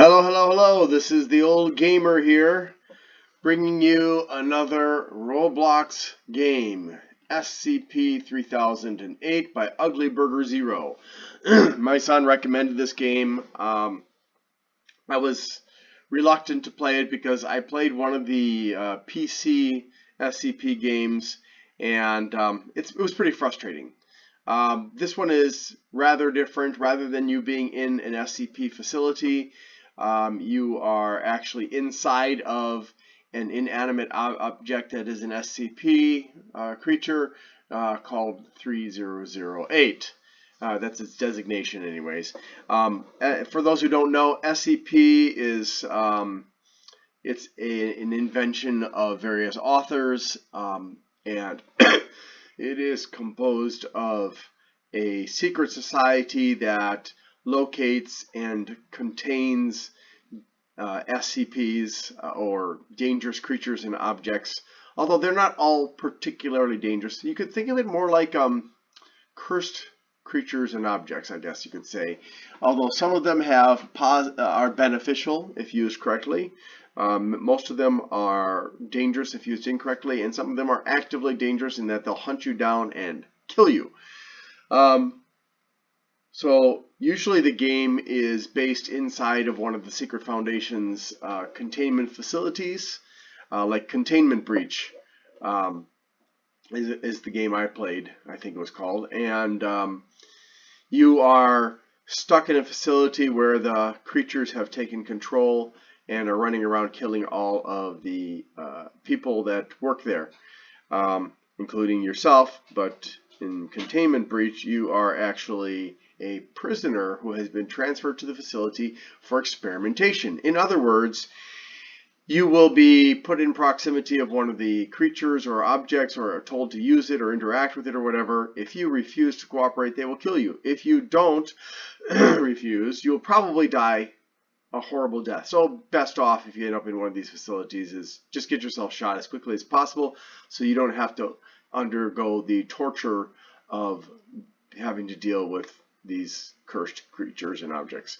Hello, hello, hello. This is the old gamer here, bringing you another Roblox game, SCP-3008 by uglyburger0. My son recommended this game. I was reluctant to play it because I played one of the PC SCP games, and it was pretty frustrating. This one is rather different. Rather than you being in an SCP facility, you are actually inside of an inanimate object that is an SCP creature called 3008. That's its designation anyways. For those who don't know, SCP is it's an invention of various authors, and it is composed of a secret society that locates and contains SCPs or dangerous creatures and objects, although they're not all particularly dangerous. You could think of it more like cursed creatures and objects, I guess you could say, although some of them are beneficial if used correctly. Most of them are dangerous if used incorrectly, and some of them are actively dangerous in that they'll hunt you down and kill you. So usually the game is based inside of one of the Secret Foundation's containment facilities, like Containment Breach is the game I played, I think it was called. And you are stuck in a facility where the creatures have taken control and are running around killing all of the people that work there, including yourself. But in Containment Breach, you are actually a prisoner who has been transferred to the facility for experimentation. In other words, you will be put in proximity of one of the creatures or objects, or are told to use it or interact with it or whatever. If you refuse to cooperate, they will kill you. If you don't refuse, you'll probably die a horrible death. So best off, if you end up in one of these facilities, is just get yourself shot as quickly as possible so you don't have to undergo the torture of having to deal with these cursed creatures and objects.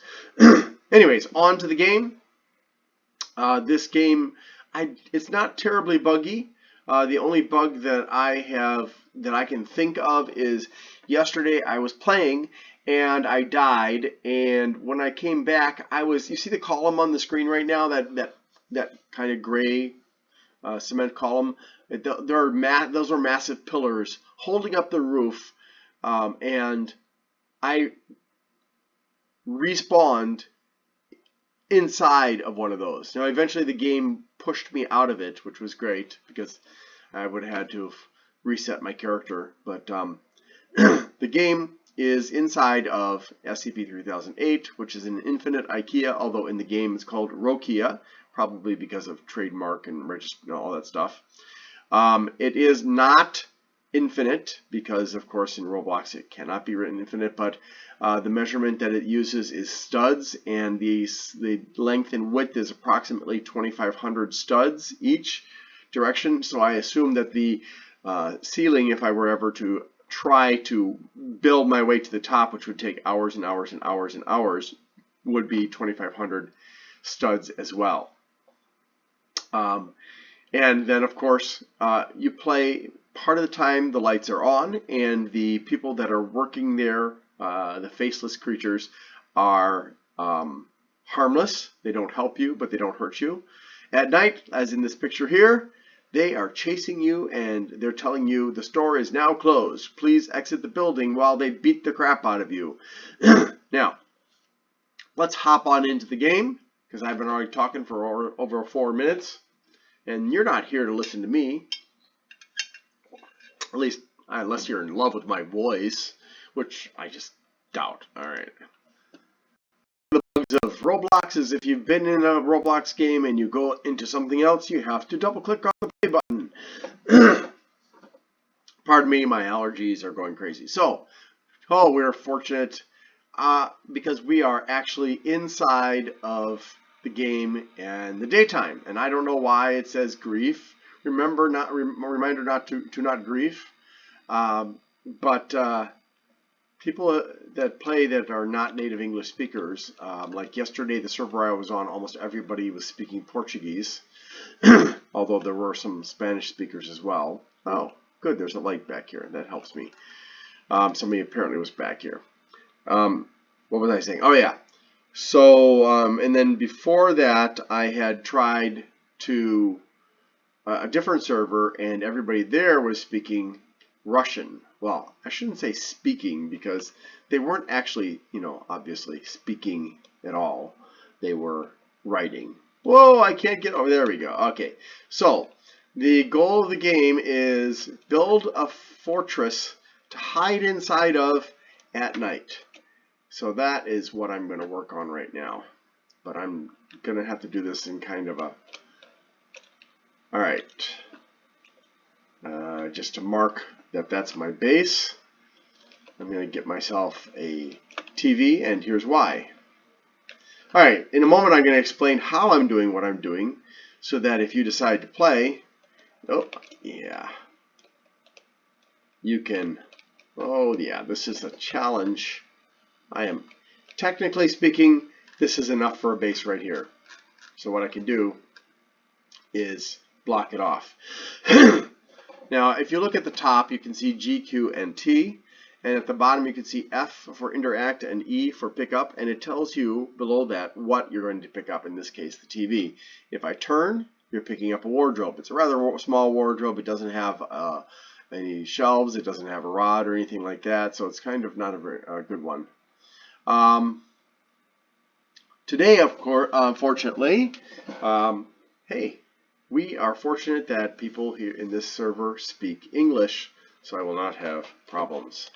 Anyways, on to the game. This game, it's not terribly buggy. The only bug that I can think of is yesterday I was playing and I died, and when I came back, you see the column on the screen right now, that kind of gray cement column. Those are massive pillars holding up the roof, and I respawned inside of one of those. Now, eventually the game pushed me out of it, which was great because I would have had to have reset my character. But the game is inside of SCP-3008, which is an infinite IKEA, although in the game it's called Rokia, probably because of trademark and all that stuff. It is not infinite because, of course, in Roblox it cannot be written infinite, but the measurement that it uses is studs, and the length and width is approximately 2,500 studs each direction. So I assume that the ceiling, if I were ever to try to build my way to the top, which would take hours and hours and hours and hours, would be 2,500 studs as well. And then, of course, you play. Part of the time the lights are on, and the people that are working there, the faceless creatures, are harmless. They don't help you, but they don't hurt you. At night, as in this picture here, they are chasing you, and they're telling you the store is now closed. Please exit the building while they beat the crap out of you. Now, let's hop on into the game, because I've been already talking for over 4 minutes, and you're not here to listen to me. At least, unless you're in love with my voice, which I just doubt. Alright. The bugs of Roblox is if you've been in a Roblox game and you go into something else, you have to double click on the play button. Pardon me, my allergies are going crazy. So, we're fortunate because we are actually inside of the game in the daytime. And I don't know why it says grief. Reminder not to not grief, but people that play that are not native English speakers, like yesterday, the server I was on, almost everybody was speaking Portuguese, although there were some Spanish speakers as well. Oh, good, there's a light back here. That helps me. Somebody apparently was back here. What was I saying? Oh, yeah. So, and then before that, I had tried to a different server, and everybody there was speaking Russian. Well, I shouldn't say speaking, because they weren't actually, obviously speaking at all. They were writing. Whoa, I can't get over. There we go. Okay, so the goal of the game is build a fortress to hide inside of at night. So that is what I'm going to work on right now. But I'm going to have to do this in kind of a... Alright. Just to mark that that's my base, I'm going to get myself a TV, and here's why. Alright, in a moment I'm going to explain how I'm doing what I'm doing, so that if you decide to play, oh, yeah, you can, oh yeah, this is a challenge. I am, technically speaking, this is enough for a base right here. So what I can do is block it off. Now, if you look at the top, you can see G, Q, and T. And at the bottom, you can see F for interact and E for pick up. And it tells you below that what you're going to pick up, in this case, the TV. If I turn, you're picking up a wardrobe. It's a rather small wardrobe. It doesn't have any shelves. It doesn't have a rod or anything like that. So it's kind of not a very good one. Today, of course, unfortunately, hey, we are fortunate that people here in this server speak English, so I will not have problems.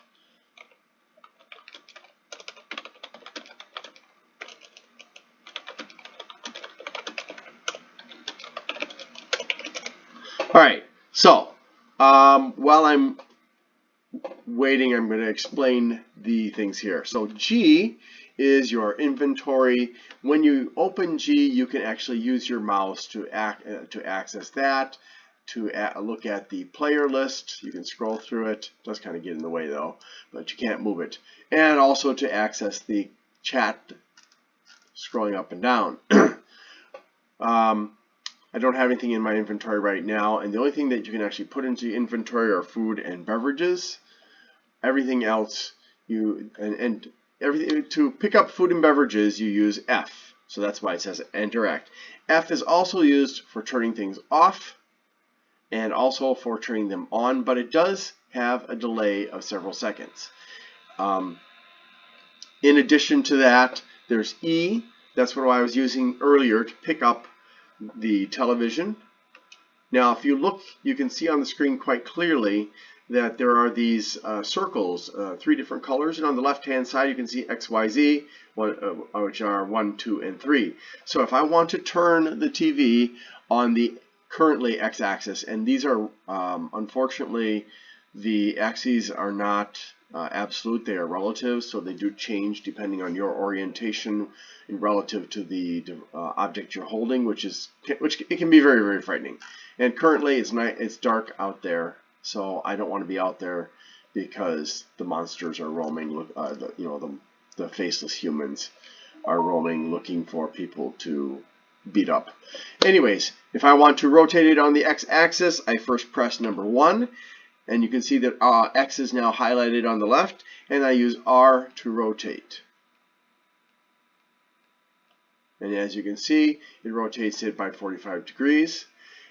Alright, so while I'm waiting, I'm going to explain the things here. So G is your inventory. When you open G, you can actually use your mouse to access that, to look at the player list. You can scroll through it. It does kind of get in the way though, but you can't move it. And also to access the chat, scrolling up and down. I don't have anything in my inventory right now, and the only thing that you can actually put into inventory are food and beverages. Everything else, everything to pick up food and beverages, you use F. So that's why it says interact. F is also used for turning things off and also for turning them on, but it does have a delay of several seconds. In addition to that, there's E. That's what I was using earlier to pick up the television. Now, if you look, you can see on the screen quite clearly that there are these circles, 3 different colors, and on the left-hand side you can see X, Y, Z, which are 1, 2, and 3. So if I want to turn the TV on the currently X-axis, and these are, unfortunately, the axes are not absolute, they are relative, so they do change depending on your orientation in relative to the object you're holding, which it can be very, very frightening. And currently it's dark out there, so I don't want to be out there because the monsters are roaming. The faceless humans are roaming, looking for people to beat up. Anyways, if I want to rotate it on the X-axis, I first press number 1. And you can see that X is now highlighted on the left, and I use R to rotate. And as you can see, it rotates it by 45 degrees.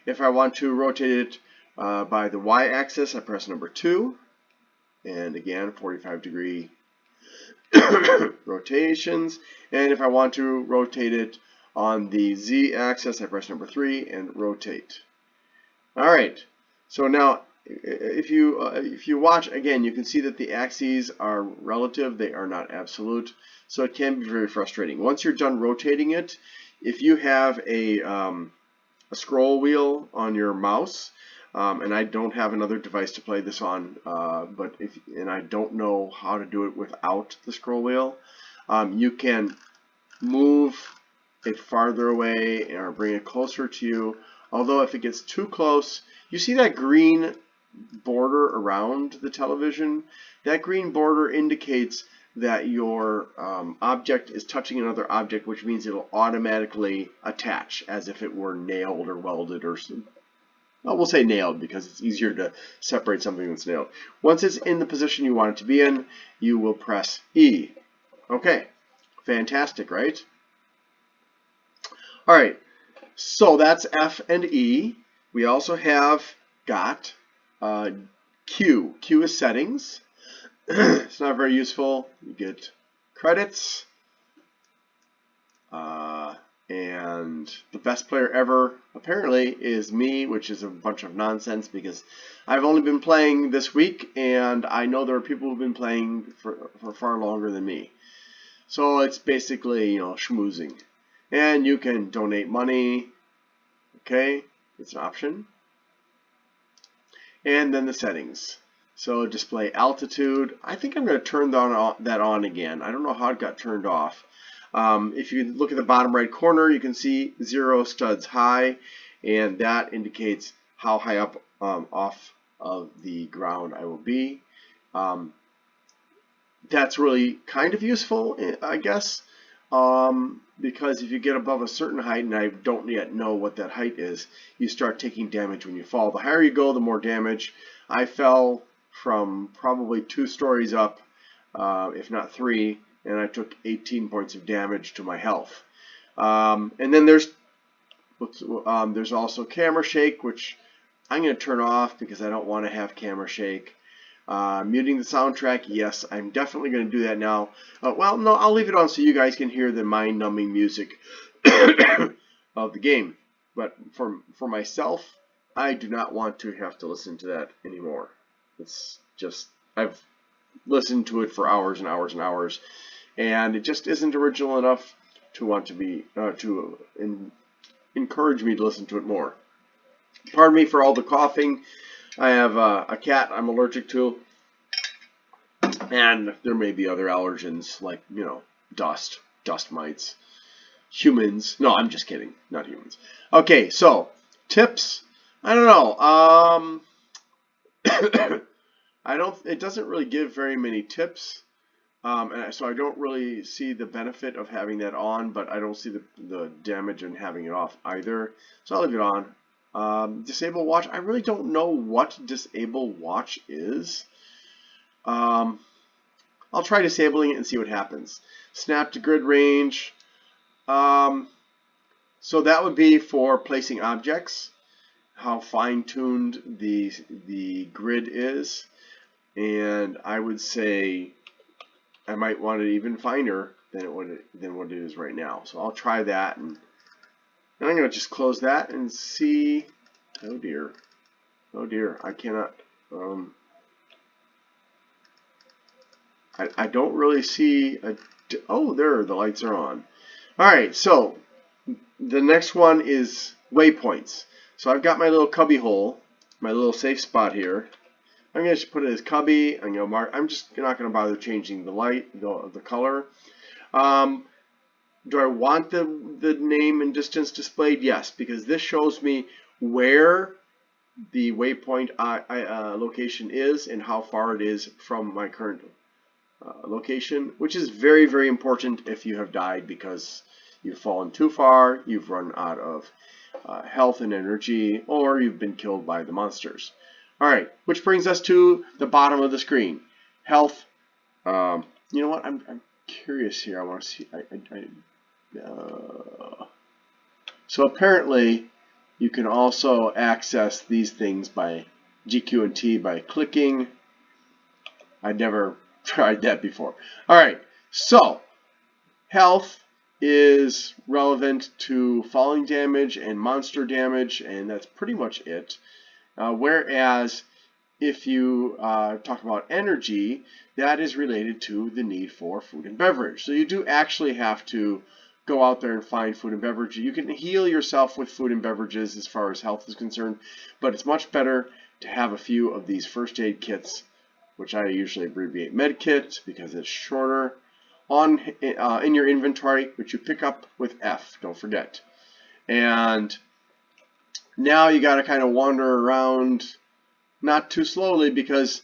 If I want to rotate it by the Y-axis, I press number 2. And again, 45 degree rotations. And if I want to rotate it on the Z-axis, I press number 3 and rotate. Alright, so now if you watch again, you can see that the axes are relative, they are not absolute, so it can be very frustrating. Once you're done rotating it, if you have a scroll wheel on your mouse, and I don't have another device to play this on, and I don't know how to do it without the scroll wheel, you can move it farther away or bring it closer to you. Although if it gets too close, you see that green border around the television, that green border indicates that your object is touching another object, which means it'll automatically attach as if it were nailed or welded or something. Well, we'll say nailed because it's easier to separate something that's nailed. Once it's in the position you want it to be in, you will press E. Okay, fantastic, right? All right, so that's F and E. We also have got Q. Q is settings. It's not very useful. You get credits. And the best player ever apparently is me, which is a bunch of nonsense because I've only been playing this week and I know there are people who've been playing for far longer than me. So it's basically, schmoozing. And you can donate money. Okay, it's an option. And then the settings. So display altitude. I think I'm going to turn that on again. I don't know how it got turned off. If you look at the bottom right corner, you can see 0 studs high, and that indicates how high up off of the ground I will be. That's really kind of useful, I guess, because if you get above a certain height, and I don't yet know what that height is, you start taking damage when you fall. The higher you go, the more damage. I fell from probably 2 stories up, if not 3, and I took 18 points of damage to my health. And then there's also camera shake, which I'm going to turn off because I don't want to have camera shake. Muting the soundtrack, yes, I'm definitely going to do that now. Well, no, I'll leave it on so you guys can hear the mind-numbing music of the game. But for myself, I do not want to have to listen to that anymore. It's just, I've listened to it for hours and hours and hours, and it just isn't original enough to want to be encourage me to listen to it more. Pardon me for all the coughing. I have a cat I'm allergic to, and there may be other allergens like dust mites, humans. No, I'm just kidding, not humans. Okay, so tips. I don't know. It doesn't really give very many tips, and so I don't really see the benefit of having that on, but I don't see the damage in having it off either. So I'll leave it on. Disable watch. I really don't know what disable watch is. I'll try disabling it and see what happens. Snap to grid range. So that would be for placing objects, how fine-tuned the grid is, and I would say I might want it even finer than what it is right now. So I'll try that, and I'm going to just close that and see. Oh dear, I cannot. I don't really see oh, there, the lights are on. All right, so the next one is waypoints. So I've got my little cubby hole, my little safe spot here. I'm going to just put it as cubby. I'm going to mark. I'm just not going to bother changing the light, the color. Do I want the name and distance displayed? Yes, because this shows me where the waypoint location is and how far it is from my current location, which is very, very important if you have died because you've fallen too far, you've run out of health and energy, or you've been killed by the monsters. Alright, which brings us to the bottom of the screen. Health. You know what? I'm curious here. I want to see. So apparently, you can also access these things by GQ and T by clicking. I'd never tried that before. Alright, so health is relevant to falling damage and monster damage, and that's pretty much it. Whereas if you talk about energy, that is related to the need for food and beverage. So you do actually have to go out there and find food and beverage. You can heal yourself with food and beverages as far as health is concerned, but it's much better to have a few of these first aid kits, which I usually abbreviate med kit because it's shorter, in your inventory, which you pick up with F, don't forget. And now you got to kind of wander around not too slowly, because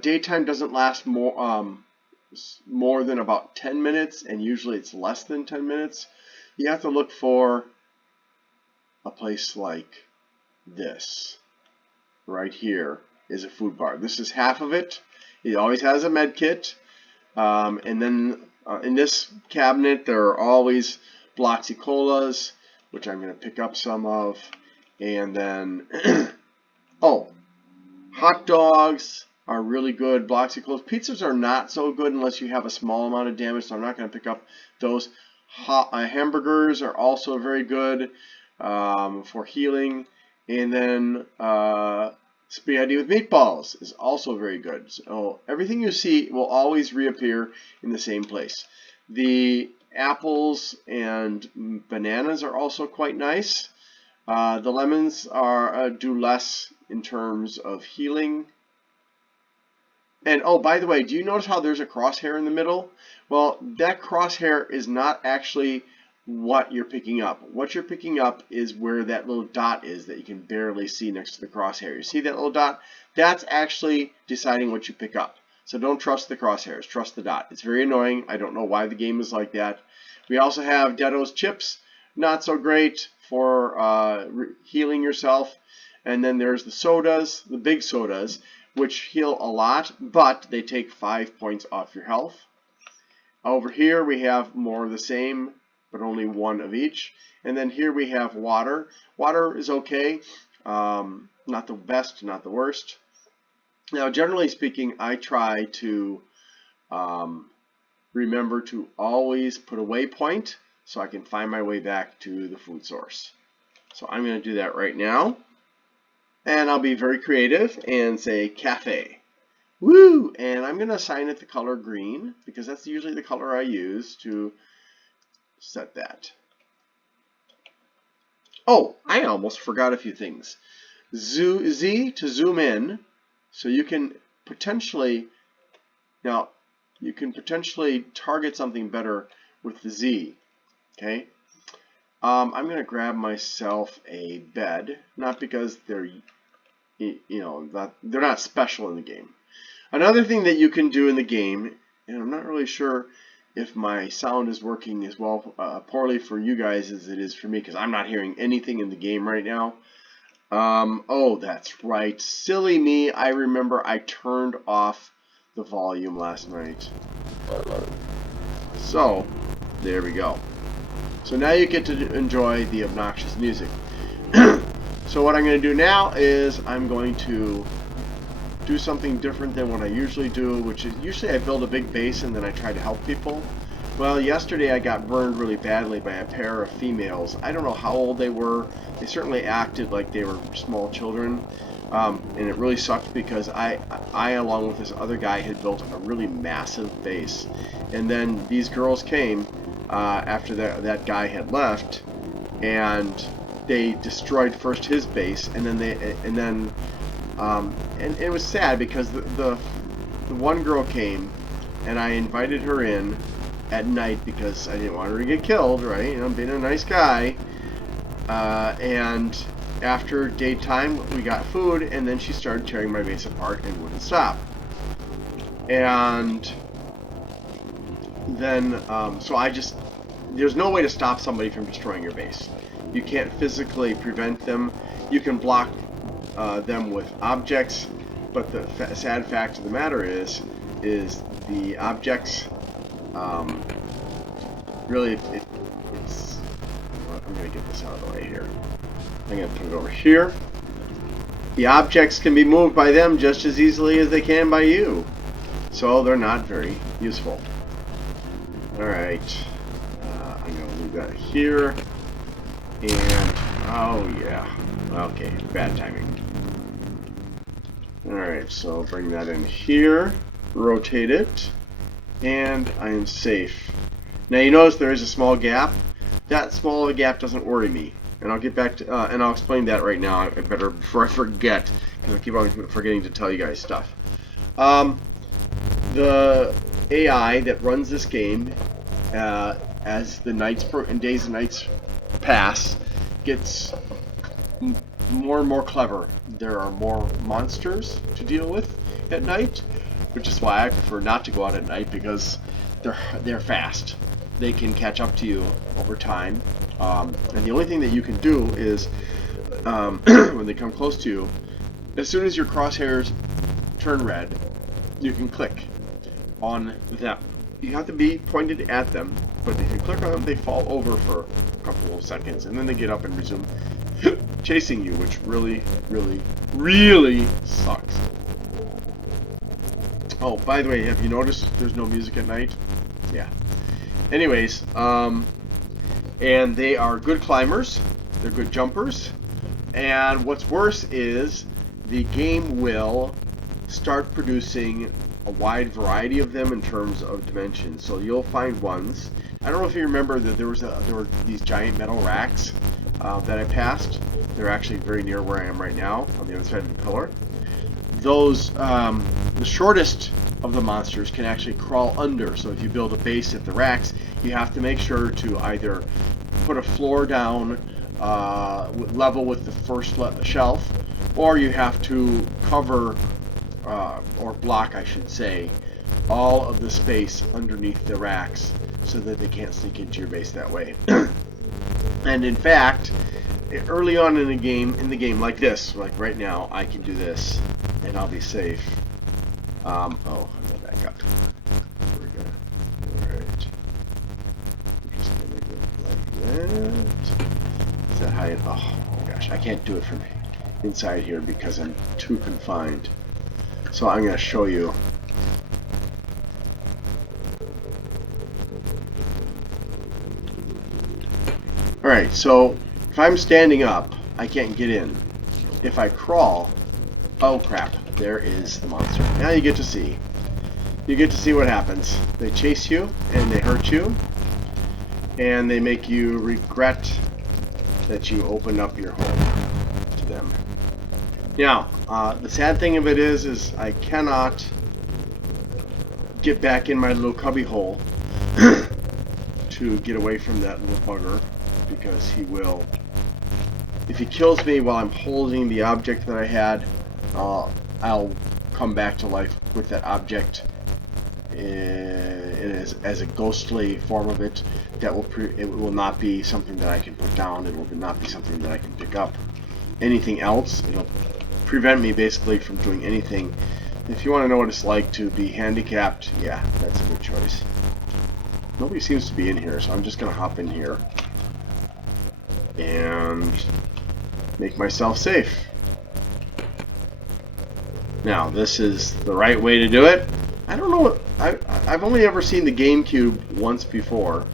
daytime doesn't last more than about 10 minutes, and usually it's less than 10 minutes. You have to look for a place like this. Right here is a food bar. This is half of it. It always has a med kit. And then in this cabinet there are always Bloxy Colas, which I'm going to pick up some of. And then, oh, hot dogs are really good. Bloxy Colas. Pizzas are not so good unless you have a small amount of damage, so I'm not going to pick up those. Hamburgers are also very good for healing. And then spaghetti with meatballs is also very good. So everything you see will always reappear in the same place. The apples and bananas are also quite nice. The lemons are do less in terms of healing. And oh, by the way, do you notice how there's a crosshair in the middle? Well, that crosshair is not actually what you're picking up. What you're picking up is where that little dot is that you can barely see next to the crosshair. You see that little dot? That's actually deciding what you pick up. So don't trust the crosshairs, trust the dot. It's very annoying. I don't know why the game is like that. We also have Deado's chips, not so great for healing yourself. And then there's the sodas, the big sodas, which heal a lot, but they take 5 points off your health. Over here we have more of the same, but only one of each. And then here we have water. Water is okay, not the best, not the worst. Now, generally speaking, I try to remember to always put a waypoint so I can find my way back to the food source. So I'm going to do that right now. And I'll be very creative and say cafe. Woo! And I'm going to assign it the color green, because that's usually the color I use to set that. Oh, I almost forgot a few things. Z to zoom in, so you can potentially, now you can potentially target something better with the Z. Okay, I'm going to grab myself a bed, not because they're, they're not special in the game. Another thing that you can do in the game, and I'm not really sure if my sound is working as well poorly for you guys as it is for me, because I'm not hearing anything in the game right now. Oh, that's right. Silly me. I remember I turned off the volume last night. So, there we go. So now you get to enjoy the obnoxious music. So what I'm going to do now is I'm going to do something different than what I usually do, which is usually I build a big base and then I try to help people. Well, yesterday I got burned really badly by a pair of females. I don't know how old they were. They certainly acted like they were small children. And it really sucked because I along with this other guy had built a really massive base. And then these girls came after that guy had left, and they destroyed first his base, and then and it was sad because the one girl came, and I invited her in at night because I didn't want her to get killed, right? You know, being a nice guy. And after daytime, we got food, and then she started tearing my base apart and wouldn't stop. And then, so there's no way to stop somebody from destroying your base. You can't physically prevent them. You can block them with objects, but the sad fact of the matter is the objects really it's. I'm going to get this out of the way here. I'm going to put it over here. The objects can be moved by them just as easily as they can by you, so they're not very useful. Alright, I'm going to leave that here, and oh yeah, okay, bad timing. Alright, so I'll bring that in here, rotate it, and I am safe. Now you notice there is a small gap. That small of a gap doesn't worry me, and I'll get back to, and I'll explain that right now. I better, before I forget, because I keep on forgetting to tell you guys stuff. The AI that runs this game, as the nights and days and nights pass, gets more and more clever. There are more monsters to deal with at night, which is why I prefer not to go out at night, because they're fast. They can catch up to you over time, and the only thing that you can do is when they come close to you, as soon as your crosshairs turn red, you can click on them. You have to be pointed at them, but if you click on them, they fall over for a couple of seconds, and then they get up and resume chasing you, which really, really, really sucks. Oh, by the way, have you noticed there's no music at night? Yeah. Anyways, and they are good climbers, they're good jumpers, and what's worse is the game will start producing a wide variety of them in terms of dimensions. So you'll find ones. I don't know if you remember that there were these giant metal racks that I passed. They're actually very near where I am right now, on the other side of the pillar. Those, the shortest of the monsters can actually crawl under. So if you build a base at the racks, you have to make sure to either put a floor down level with the first shelf, or you have to cover or block, I should say, all of the space underneath the racks so that they can't sneak into your base that way. And in fact, early on in the game like this, like right now, I can do this and I'll be safe. Oh, I'll back up. There we go. Alright. We're just gonna go like that. Is that high? Oh my gosh, I can't do it from inside here because I'm too confined. So I'm going to show you. Alright, so if I'm standing up, I can't get in. If I crawl, oh crap, there is the monster. Now you get to see. You get to see what happens. They chase you, and they hurt you, and they make you regret that you opened up your home to them. Now, the sad thing of it is I cannot get back in my little cubby hole to get away from that little bugger, because he will, if he kills me while I'm holding the object that I had, I'll come back to life with that object as a ghostly form of it. That it will not be something that I can put down. It will not be something that I can pick up. Anything else, it'll prevent me basically from doing anything. If you want to know what it's like to be handicapped, yeah, that's a good choice. Nobody seems to be in here, so I'm just going to hop in here and make myself safe. Now, this is the right way to do it. I don't know what I've only ever seen the GameCube once before,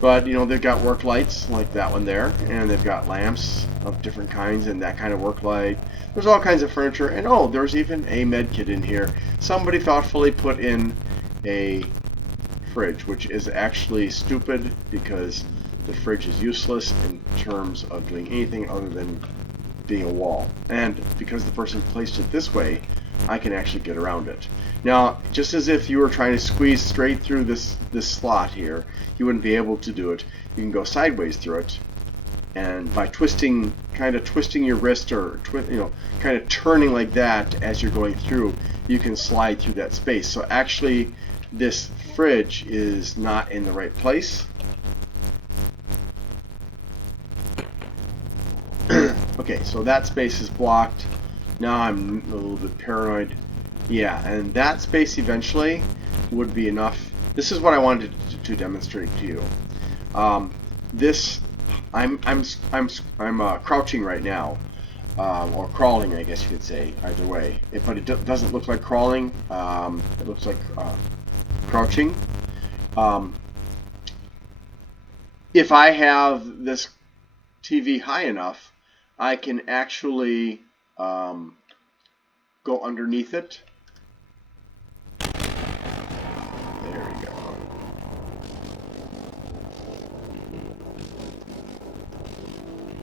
but you know, they've got work lights like that one there, and they've got lamps of different kinds and that kind of work light. There's all kinds of furniture, and oh, there's even a med kit in here. Somebody thoughtfully put in a fridge, which is actually stupid because the fridge is useless in terms of doing anything other than being a wall. And because the person placed it this way, I can actually get around it. Now, just as if you were trying to squeeze straight through this slot here, you wouldn't be able to do it. You can go sideways through it, and by twisting, kind of twisting your wrist, or kind of turning like that as you're going through, you can slide through that space. So actually, this fridge is not in the right place. Okay, so that space is blocked. Now I'm a little bit paranoid. Yeah, and that space eventually would be enough. This is what I wanted to demonstrate to you. I'm crouching right now, or crawling, I guess you could say, either way. But it doesn't look like crawling. It looks like crouching. If I have this TV high enough, I can actually go underneath it. There we go.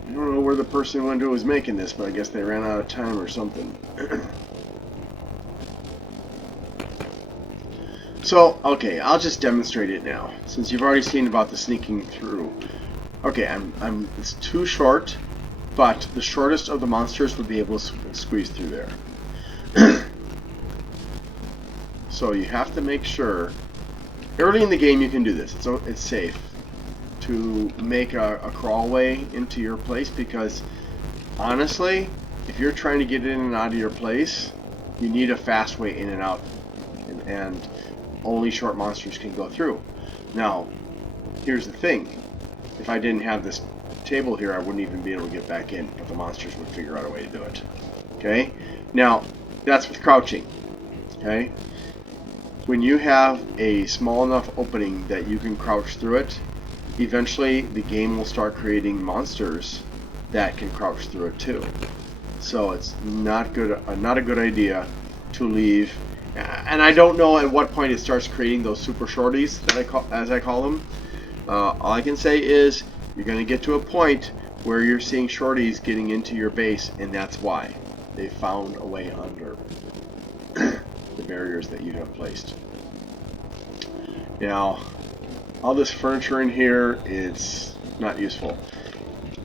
I don't know where the person went who was making this, but I guess they ran out of time or something. So, okay, I'll just demonstrate it now, since you've already seen about the sneaking through. Okay, it's too short, but the shortest of the monsters would be able to squeeze through there. So you have to make sure, early in the game you can do this, it's safe to make a crawlway into your place, because honestly, if you're trying to get in and out of your place, you need a fast way in and out, and only short monsters can go through. Now, here's the thing. If I didn't have this table here, I wouldn't even be able to get back in, but the monsters would figure out a way to do it. Okay? Now, that's with crouching. Okay? When you have a small enough opening that you can crouch through it, eventually the game will start creating monsters that can crouch through it too. So it's not a good idea to leave. And I don't know at what point it starts creating those super shorties that as I call them. All I can say is you're going to get to a point where you're seeing shorties getting into your base, and that's why they found a way under the barriers that you have placed. Now, all this furniture in here is not useful.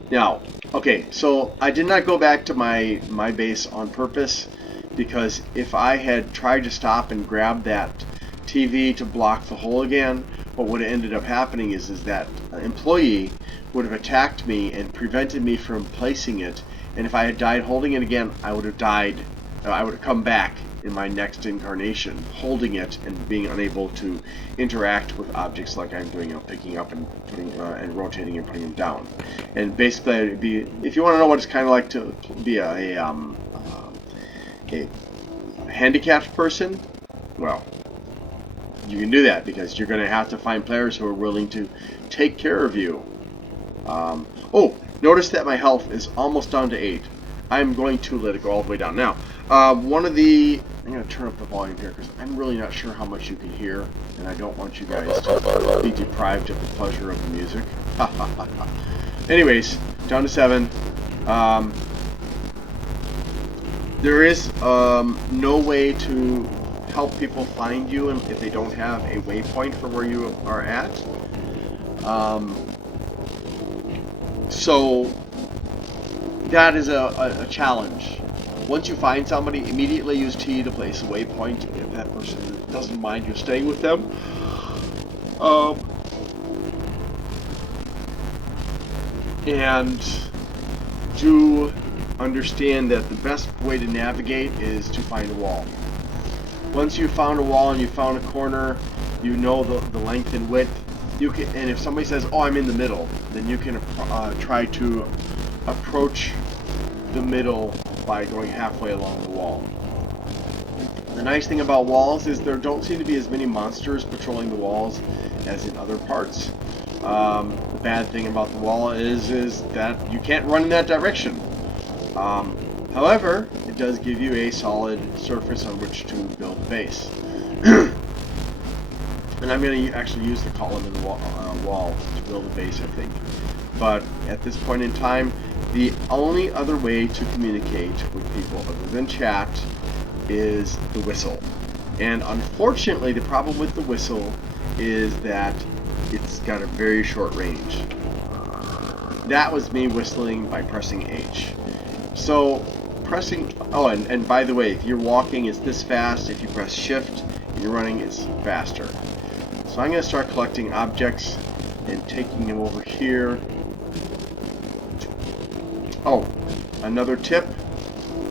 Now, okay, so I did not go back to my base on purpose, because if I had tried to stop and grab that TV to block the hole again, what would have ended up happening is that employee would have attacked me and prevented me from placing it, and if I had died holding it again, I would have died. I would have come back in my next incarnation holding it and being unable to interact with objects like I'm doing, picking up and putting and rotating and putting them down. And basically, it'd be, if you want to know what it's kind of like to be a handicapped person, well, you can do that, because you're going to have to find players who are willing to take care of you. Oh, notice that my health is almost down to 8. I'm going to let it go all the way down. Now, I'm going to turn up the volume here, because I'm really not sure how much you can hear, and I don't want you guys to be deprived of the pleasure of the music. Anyways, down to 7. There is no way to help people find you if they don't have a waypoint for where you are at. So that is a challenge. Once you find somebody, immediately use T to place a waypoint if that person doesn't mind you staying with them. And do understand that the best way to navigate is to find a wall. Once you've found a wall and you found a corner, you know the length and width. You can, and if somebody says, "Oh, I'm in the middle," then you can try to approach the middle by going halfway along the wall. The nice thing about walls is there don't seem to be as many monsters patrolling the walls as in other parts. The bad thing about the wall is that you can't run in that direction. However, it does give you a solid surface on which to build a base. And I'm going to actually use the column in the wall to build a base, I think. But at this point in time, the only other way to communicate with people other than chat is the whistle. And unfortunately, the problem with the whistle is that it's got a very short range. That was me whistling by pressing H. So pressing, oh, and by the way, if you're walking, it's this fast. If you press shift and you're running, it's faster. So I'm going to start collecting objects and taking them over here. Oh, another tip,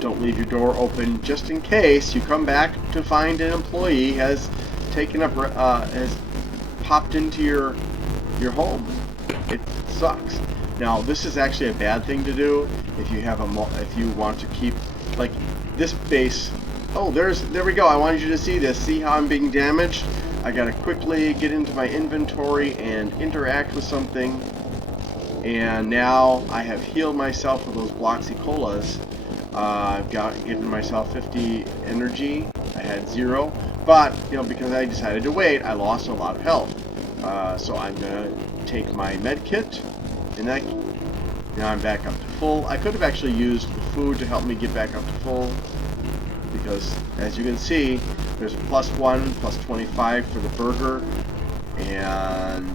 don't leave your door open just in case you come back to find an employee has taken up, has popped into your home. It sucks. Now, this is actually a bad thing to do if you have if you want to keep, like, this base. Oh, there we go. I wanted you to see this. See how I'm being damaged? I gotta quickly get into my inventory and interact with something. And now I have healed myself with those Bloxy-Colas. I've given myself 50 energy. I had 0, but because I decided to wait, I lost a lot of health. So I'm gonna take my med kit, and now I'm back up to full. I could have actually used the food to help me get back up to full, because as you can see, there's a +1, +25 for the burger, and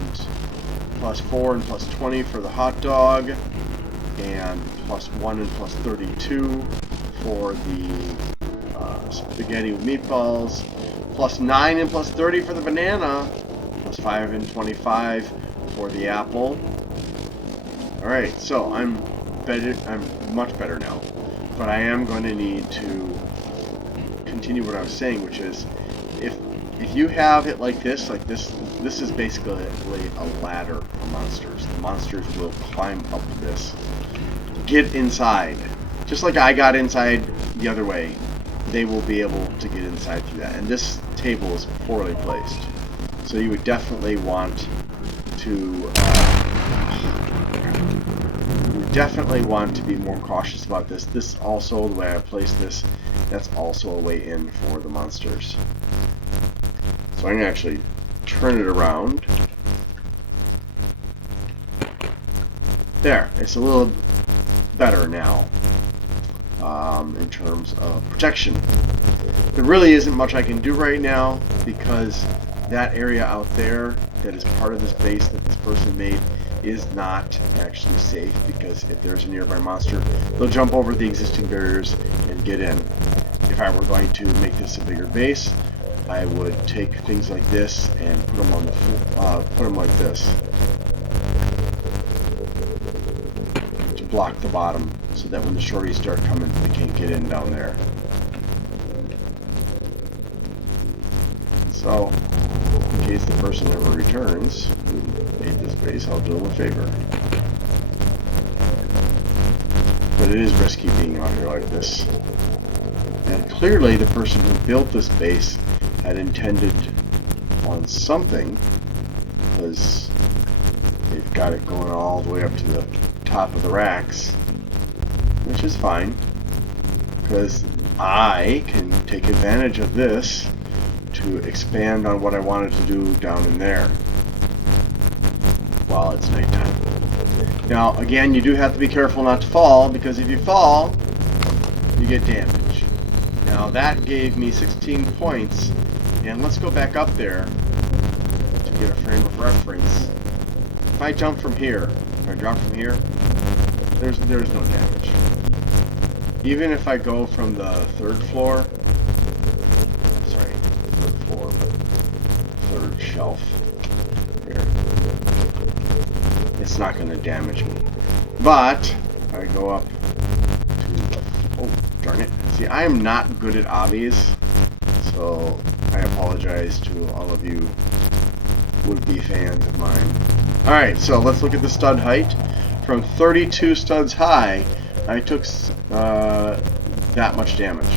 +4 and +20 for the hot dog. and +1 and +32 for the spaghetti with meatballs, +9 and +30 for the banana, +5 and 25 for the apple. Alright, so I'm much better now, but I am going to need to continue what I was saying, which is if you have it like this is basically a ladder for monsters. The monsters will climb up this, get inside, just like I got inside the other way. They will be able to get inside through that, and this table is poorly placed, so you would definitely want to be more cautious about this. This also, the way I place this, that's also a way in for the monsters. So I'm going to actually turn it around. There, it's a little better now in terms of protection. There really isn't much I can do right now because that area out there that is part of this base that this person made is not actually safe, because if there's a nearby monster, they'll jump over the existing barriers and get in. If I were going to make this a bigger base, I would take things like this and put them on the put them like this to block the bottom, so that when the shorties start coming, they can't get in down there. So, in case the person ever returns who made this base, I'll do them a favor. But it is risky being out here like this. And clearly the person who built this base had intended on something, because they've got it going all the way up to the top of the racks, which is fine, because I can take advantage of this to expand on what I wanted to do down in there while it's nighttime. Now again, you do have to be careful not to fall, because if you fall, you get damage. Now that gave me 16 points, and let's go back up there to get a frame of reference. If I jump from here, if I drop from here, there's no damage. Even if I go from the third floor, third shelf here, it's not going to damage me. But if I go up to the, oh darn it, see, I am not good at obbies, so I apologize to all of you would-be fans of mine. Alright, so let's look at the stud height. From 32 studs high, I took that much damage.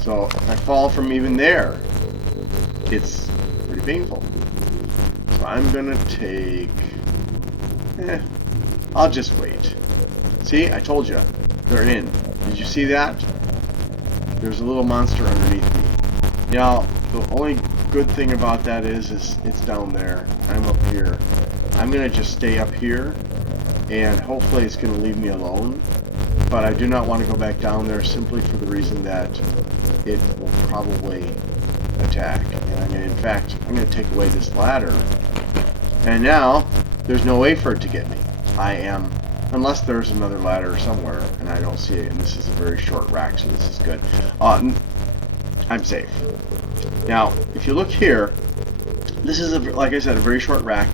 So if I fall from even there, it's pretty painful. So I'm gonna take, I'll just wait. See, I told you, they're in. Did you see that? There's a little monster underneath me. Now, the only good thing about that is it's down there. I'm up here. I'm gonna just stay up here, and hopefully it's gonna leave me alone. But I do not want to go back down there, simply for the reason that it will probably attack. And I'm gonna, in fact, I'm going to take away this ladder. And now, there's no way for it to get me. I am, unless there's another ladder somewhere, and I don't see it, and this is a very short rack, so this is good. I'm safe. Now, if you look here, this is, like I said, a very short rack.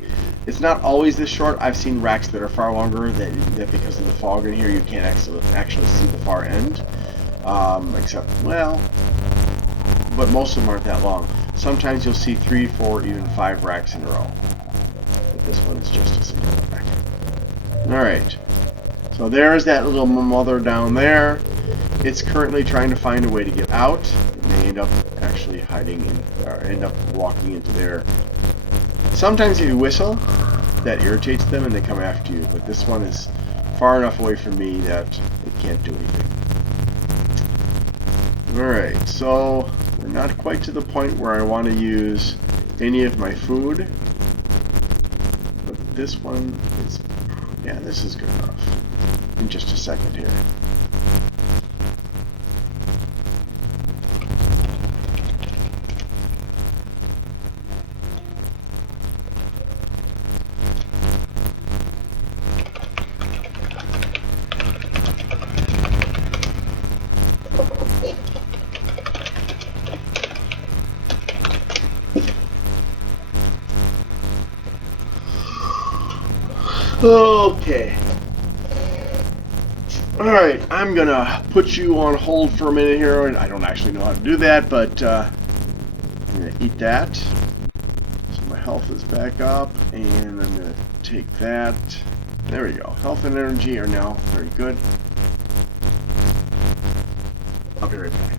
It's not always this short. I've seen racks that are far longer that because of the fog in here, you can't actually see the far end. Except, well, but most of them aren't that long. Sometimes you'll see 3, 4, even 5 racks in a row. But this one is just a single rack. Alright. So there's that little mother down there. It's currently trying to find a way to get out. It may end up actually hiding in, or end up walking into there. Sometimes if you whistle, that irritates them and they come after you, but this one is far enough away from me that it can't do anything. Alright, so we're not quite to the point where I want to use any of my food, but this one is, yeah, this is good enough. In just a second here. Okay. Alright, I'm gonna put you on hold for a minute here, and I don't actually know how to do that, but I'm gonna eat that. So my health is back up, and I'm gonna take that. There we go. Health and energy are now very good. I'll be right back.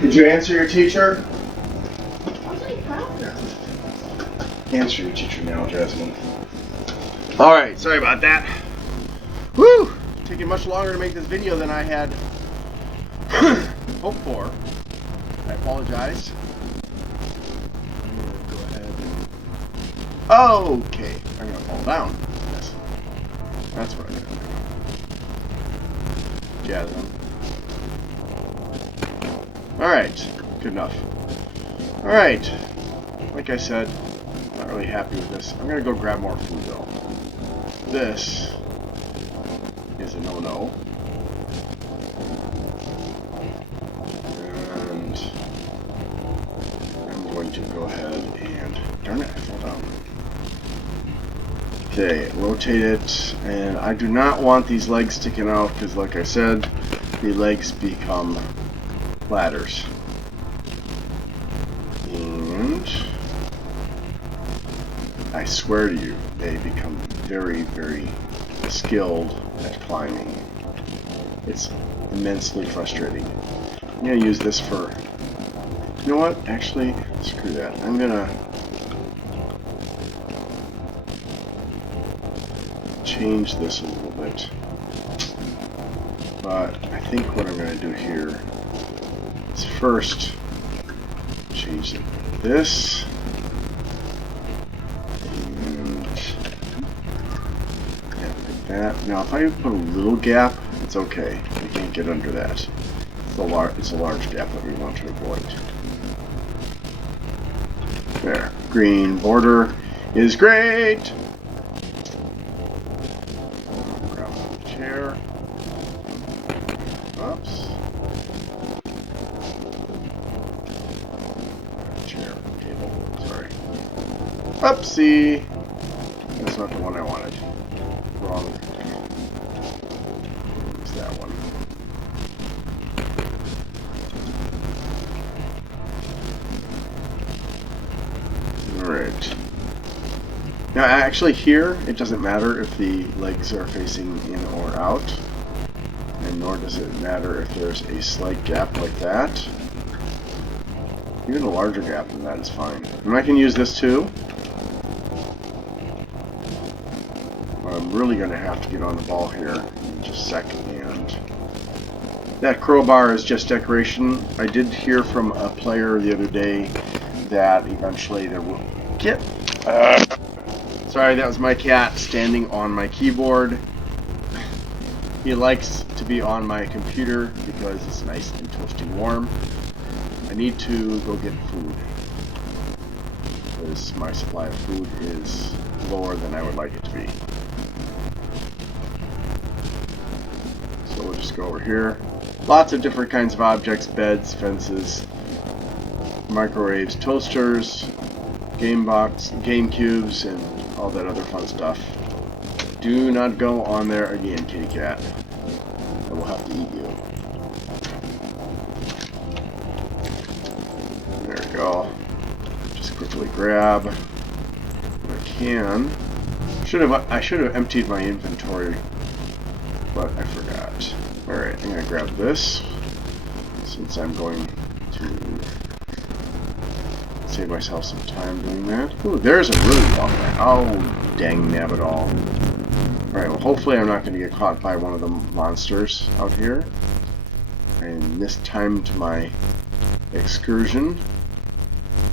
Did you answer your teacher? Answer your teacher now, Jasmine. Alright, sorry about that. Woo! Taking much longer to make this video than I had hoped for. I apologize. I'm gonna go ahead. Okay, I'm gonna fall down. Yes. That's what I'm gonna do. Jasmine. Alright, good enough. Alright, like I said, not really happy with this. I'm gonna go grab more food though. This is a no-no. And I'm going to go ahead and, darn it, I fell down. Okay, rotate it, and I do not want these legs sticking out because like I said, the legs become ladders. And I swear to you, they become very, very skilled at climbing. It's immensely frustrating. I'm gonna use this for, you know what, actually, screw that. I'm gonna change this a little bit. But I think what I'm gonna do here is first change this. That. Now, if I put a little gap, it's okay. We can't get under that. It's a large gap that we want to avoid. There. Green border is great! Grab a chair. Oops. Chair. Table. Sorry. Oopsie! That's not the one I wanted. Wrong. that one. Alright. Now actually here, it doesn't matter if the legs are facing in or out. And nor does it matter if there's a slight gap like that. Even a larger gap than that is fine. And I can use this too. But I'm really going to have to get on the ball here in just a second. And that crowbar is just decoration. I did hear from a player the other day that eventually there will get... Sorry, that was my cat standing on my keyboard. He likes to be on my computer because it's nice and toasty warm. I need to go get food because my supply of food is lower than I would like it to be. So we'll just go over here. Lots of different kinds of objects, beds, fences, microwaves, toasters, game cubes, and all that other fun stuff. Do not go on there again, kitty cat. I will have to eat you. There we go. Just quickly grab what I can. I should have emptied my inventory, but I forgot. Alright, I'm gonna grab this since I'm going to save myself some time doing that. Ooh, there's a really long one. Oh, dang nabbit all. Alright, well hopefully I'm not going to get caught by one of the monsters out here. And mistimed my excursion.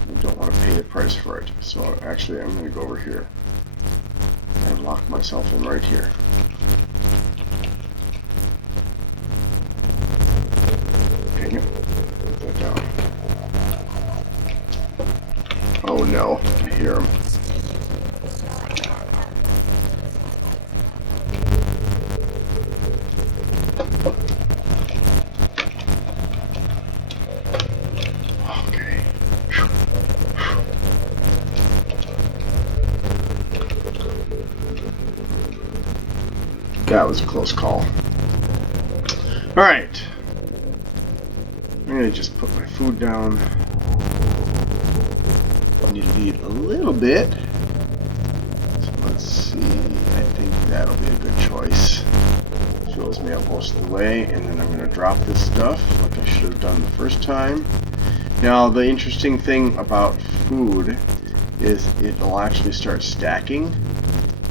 I don't want to pay the price for it. So actually I'm going to go over here and lock myself in right here. Hang it. Put that down. Oh no, I hear him. Okay. That was a close call. Alright. I'm going to just put my food down. I need to eat a little bit. So let's see. I think that'll be a good choice. Fills me up most of the way, and then I'm going to drop this stuff like I should have done the first time. Now, the interesting thing about food is it'll actually start stacking,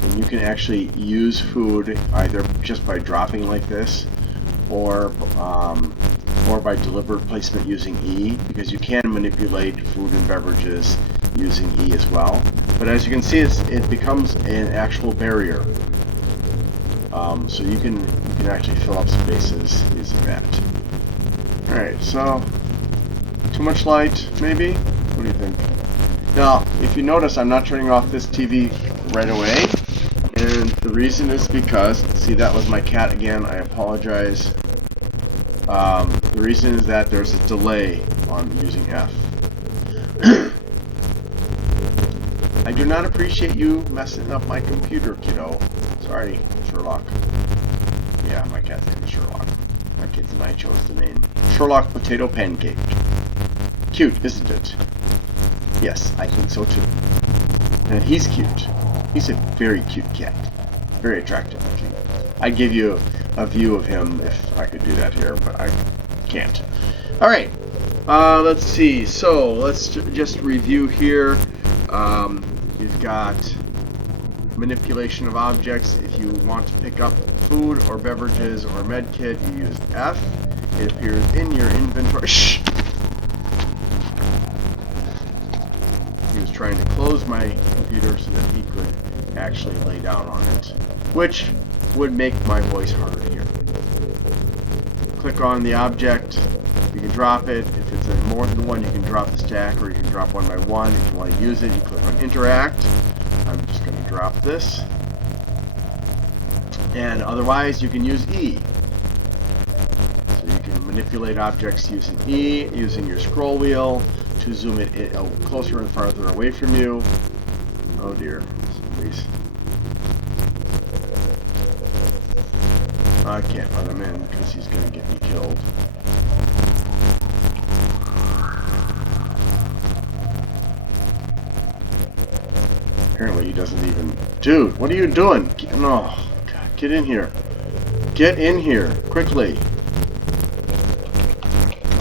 and you can actually use food either just by dropping like this, or by deliberate placement using E, because you can manipulate food and beverages using E as well. But as you can see, it becomes an actual barrier. So you can actually fill up spaces using that. Alright, so too much light, maybe? What do you think? Now, if you notice, I'm not turning off this TV right away, and the reason is because, see, that was my cat again, I apologize. The reason is that there's a delay on using F. I do not appreciate you messing up my computer, kiddo. Sorry, Sherlock. Yeah, my cat's name is Sherlock. My kids and I chose the name Sherlock Potato Pancake. Cute, isn't it? Yes, I think so too. And he's cute. He's a very cute cat. Very attractive looking. I'd give you a view of him if I could do that here, but I can't. Alright, let's see. So, let's just review here. You've got manipulation of objects. If you want to pick up food or beverages or med kit, you use F. It appears in your inventory. Shh! He was trying to close my computer so that he could actually lay down on it, which would make my voice harder here. Click on the object. You can drop it. If it's in more than one, you can drop the stack, or you can drop one by one. If you want to use it, you click on interact. I'm just going to drop this. And otherwise, you can use E. So you can manipulate objects using E, using your scroll wheel to zoom it in, closer and farther away from you. Oh dear, please. I can't let him in because he's going to get me killed. Apparently he doesn't even... Dude, what are you doing? No, God, get in here. Get in here, quickly.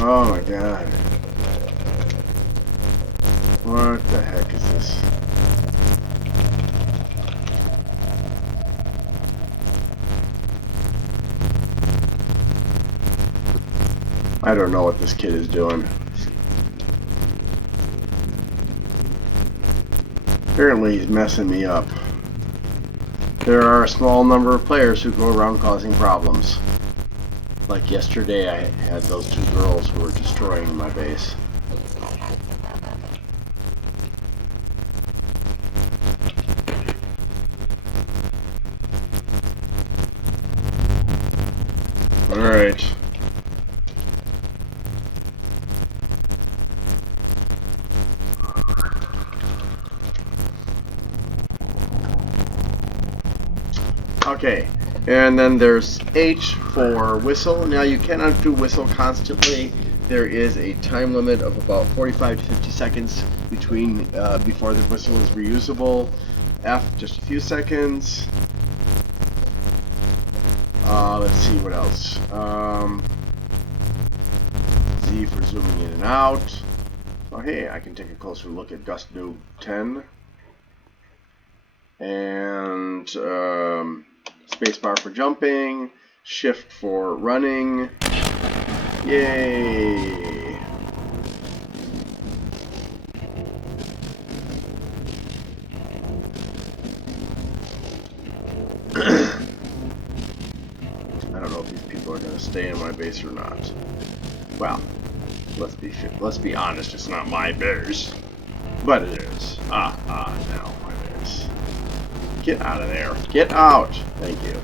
Oh my God. What the heck is this? I don't know what this kid is doing. Apparently he's messing me up. There are a small number of players who go around causing problems. Like yesterday I had those two girls who were destroying my base. Alright. Okay, and then there's H for whistle. Now you cannot do whistle constantly. There is a time limit of about 45 to 50 seconds between before the whistle is reusable. F, just a few seconds. Let's see what else. Z for zooming in and out. Oh hey, I can take a closer look at Gust Noob 10. And spacebar for jumping, shift for running. Yay! I don't know if these people are going to stay in my base or not. Well, let's be honest, it's not my base, but it is. No, my base. Get out of there. Get out. Thank you.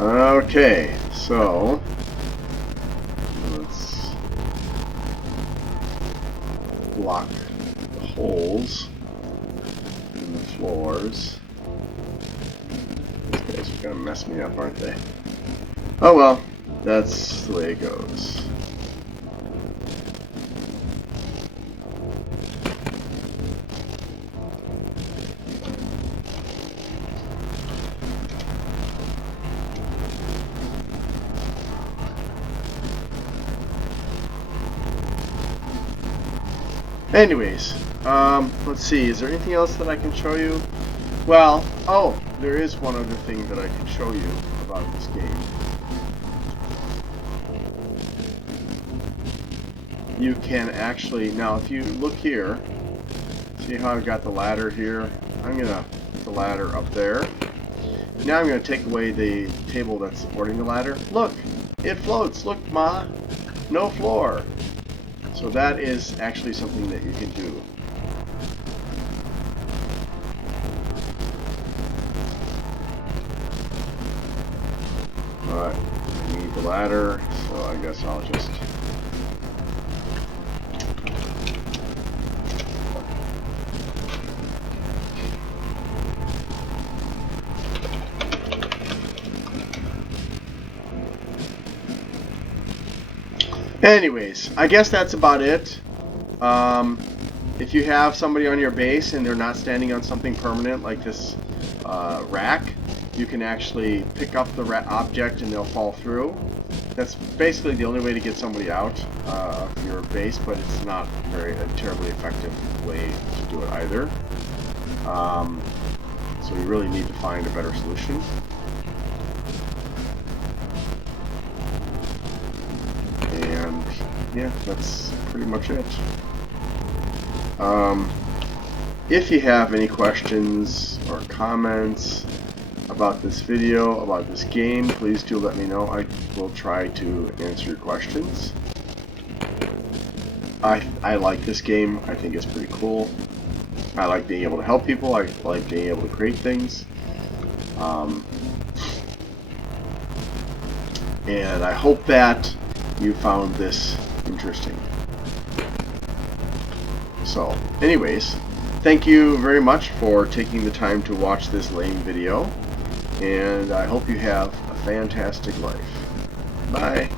Okay, so let's block the holes in the floors. These guys are gonna mess me up, aren't they? Oh well, that's the way it goes. Anyways, let's see, is there anything else that I can show you? Well, oh, there is one other thing that I can show you about this game. You can actually, now if you look here, see how I've got the ladder here? I'm going to put the ladder up there. Now I'm going to take away the table that's supporting the ladder. Look, it floats. Look, Ma, no floor. So that is actually something that you can do. But I need the ladder, so I guess I'll just... Anyways, I guess that's about it. If you have somebody on your base and they're not standing on something permanent like this rack, you can actually pick up the object and they'll fall through. That's basically the only way to get somebody out of your base, but it's not a terribly effective way to do it either. So you really need to find a better solution. And yeah, that's pretty much it. If you have any questions or comments about this video, about this game, please do let me know. I will try to answer your questions. I like this game. I think it's pretty cool. I like being able to help people. I like being able to create things. And I hope that you found this interesting. So, anyways, Thank you very much for taking the time to watch this lame video, and I hope you have a fantastic life. Bye.